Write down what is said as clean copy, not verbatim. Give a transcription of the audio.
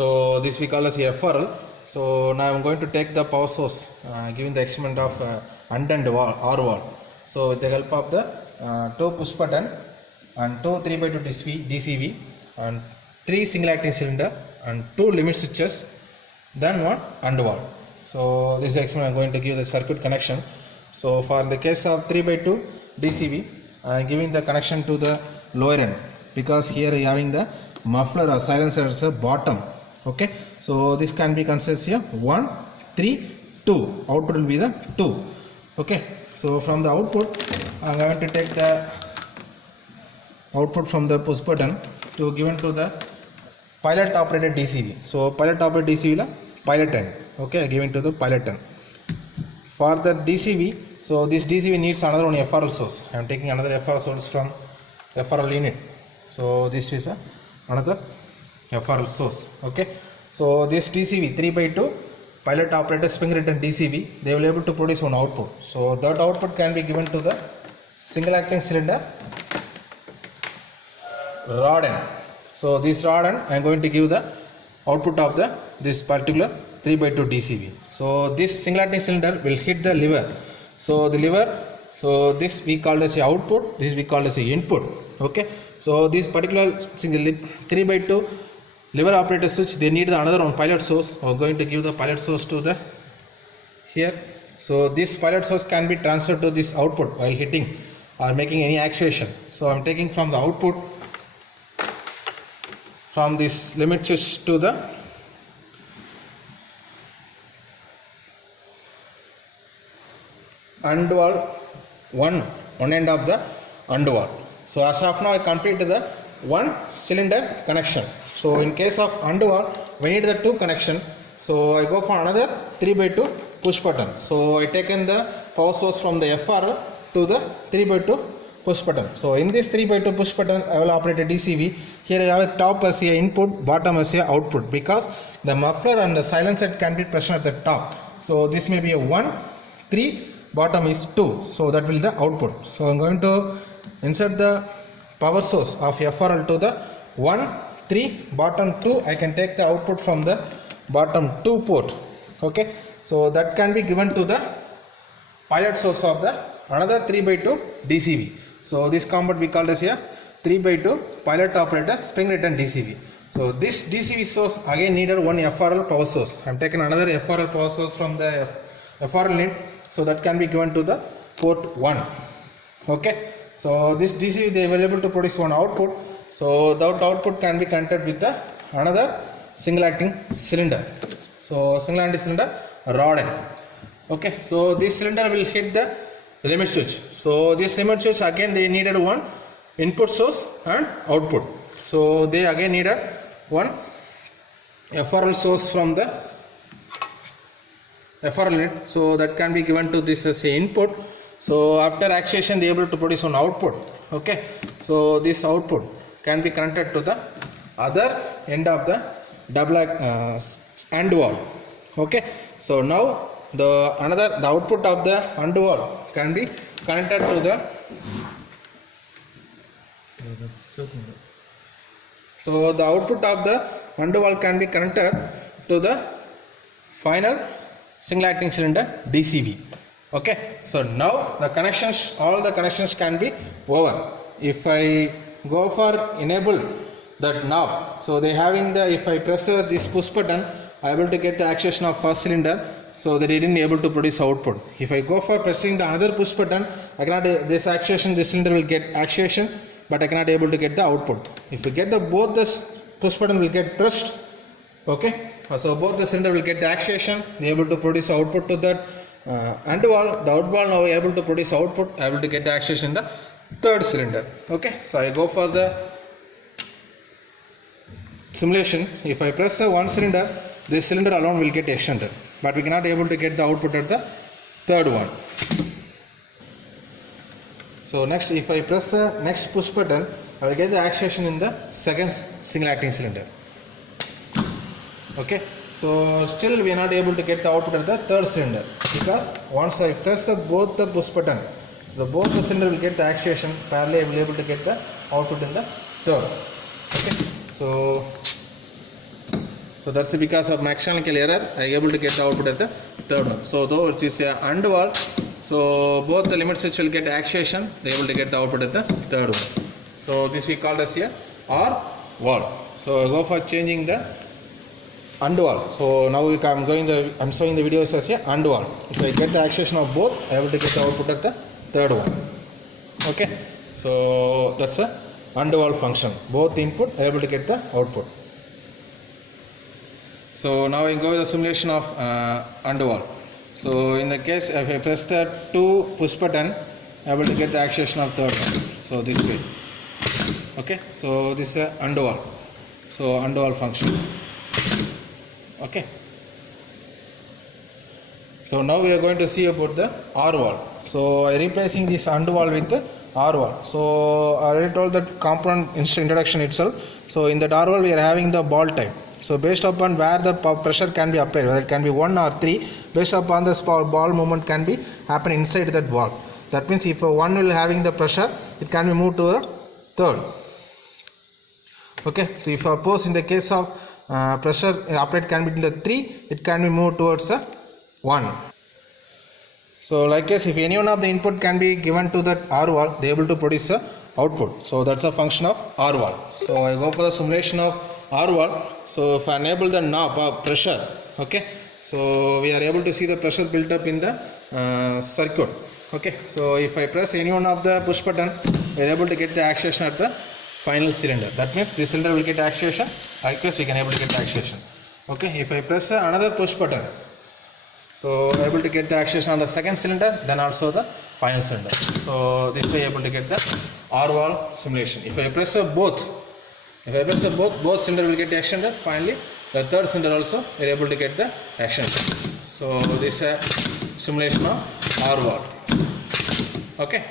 So this we call as FRL. So now I am going to take the power source giving the experiment of undone R valve. So with the help of the two push button and two 3x2 DCV and three single acting cylinder and two limit switches, then one AND valve. So this experiment I am going to give the circuit connection. So for the case of 3x2 DCV, I am giving the connection to the lower end because here you are having the muffler or silencer as a bottom. Okay, so this can be considered here 1, 3, 2. Output will be the 2. Okay, so from the output I am going to take the output from the push button to given to the pilot operated DCV. So pilot operated DCV la pilot end. Okay, given to the pilot end. For the DCV, so this DCV needs another one FRL source. I am taking another FRL source from FRL unit. So this is another FRL source. Okay, so this DCV 3x2 pilot operated spring return DCV, they will be able to produce one output. So that output can be given to the single acting cylinder rod end. So this rod end I am going to give the output of this particular 3x2 DCV. So this single acting cylinder will hit the lever. So the lever, so this we call as a output, this we call as a input. Okay, so this particular single 3x2 lever operated switch, they need another one pilot source. We are going to give the pilot source to the here. So this pilot source can be transferred to this output while hitting or making any actuation. So I am taking from the output from this limit switch to the AND valve one end of the AND valve. So as of now I completed the one cylinder connection. So in case of AND valve we need the two connection. So I go for another 3x2 push button. So I taken the power source from the FRL to the 3x2 push button. So in this 3x2 push button I will operate a DCV. Here I have a top as a input, bottom as a output because the muffler and the silencer can be present at the top. So this may be a 1, 3, bottom is 2. So that will be the output. So I am going to insert the power source of FRL to the 1, 3, bottom 2. I can take the output from the bottom 2 port. Okay, so that can be given to the pilot source of the another 3x2 DCV. So this component we call as a 3x2 pilot operator spring return DCV. So this DCV source again needed one FRL power source. I am taking another FRL power source from the FRL unit. So that can be given to the port 1. Okay, so this DCV they will able to produce one output. So that output can be connected with the another single acting cylinder. So single acting cylinder rod end. Okay, so this cylinder will hit the limit switch. So this limit switch again they needed one input source and output. So they again needed one FRL source from the FRL unit. So that can be given to this as a input. So after actuation they are able to produce one output. Okay, so this output can be connected to the other end of the double AND valve. Okay, so now the output of the AND valve can be connected to the output of the AND valve can be connected to the final single acting cylinder DCV. Okay, so now the connections, all the connections can be over. If I go for enable that knob, so they having the, if I press this push button I am able to get the actuation of first cylinder. So they didn't able to produce output. If I go for pressing the other push button, I cannot this actuation, this cylinder will get actuation, but I cannot able to get the output. If you get the both this push button will get pressed. Okay, so both the cylinder will get the actuation, they able to produce output to that AND valve. The out valve now able to produce output, able to get the actuation in the third cylinder. Okay, so I go for the simulation. If I press one cylinder, this cylinder alone will get extended, but we cannot able to get the output at the third one. So next, if I press the next push button, I will get the actuation in the second single acting cylinder. Okay, so still we are not able to get the output at the third cylinder because once I press both the push button, so both the cylinder will get the actuation, parallel I will able to get the output in the third. Okay, so So that's because of mechanical error I am able to get the output at the third one. So though it is a AND valve, so both the limit switch will get actuation, they are able to get the output at the third one. So this we call as a OR valve. So go for changing the AND valve. So now I'm showing the videos as a AND valve. If I get the actuation of both, I am able to get the output at the third one. Okay, so that's a AND valve function. Both input I am able to get the output. So now I go with the simulation of AND valve. So in the case if I press the 2 push button, I am able to get the actuation of third one. So this way. Okay, so this is a AND valve. So AND valve function. Okay. So now we are going to see about the OR valve. So I replacing this AND valve with the OR valve. So I already told that component introduction itself. So in that OR valve we are having the ball type. So based upon where the pressure can be applied, whether it can be 1 or 3, based upon the ball movement can be happen inside that valve. That means if one will having the pressure, it can be moved to a third. Okay, so if suppose in the case of pressure applied can be in the 3, it can be moved towards a 1. So likewise, if any one of the input can be given to that OR valve, they are able to produce a output. So that's a function of OR valve. So I go for the simulation of OR valve. So if I enable the knob of pressure, okay, so we are able to see the pressure built up in the circuit. Okay, so if I press any one of the push button, we are able to get the actuation at the final cylinder. That means this cylinder will get actuation. Likewise, we can able to get the actuation. Okay, if I press another push button, so I am able to get the actuation on the second cylinder, then also the final cylinder. So this way I am able to get the OR valve simulation. If I press both, both cylinder will get the action. Finally, the third cylinder also we are able to get the action. So this is a simulation of OR valve. Okay.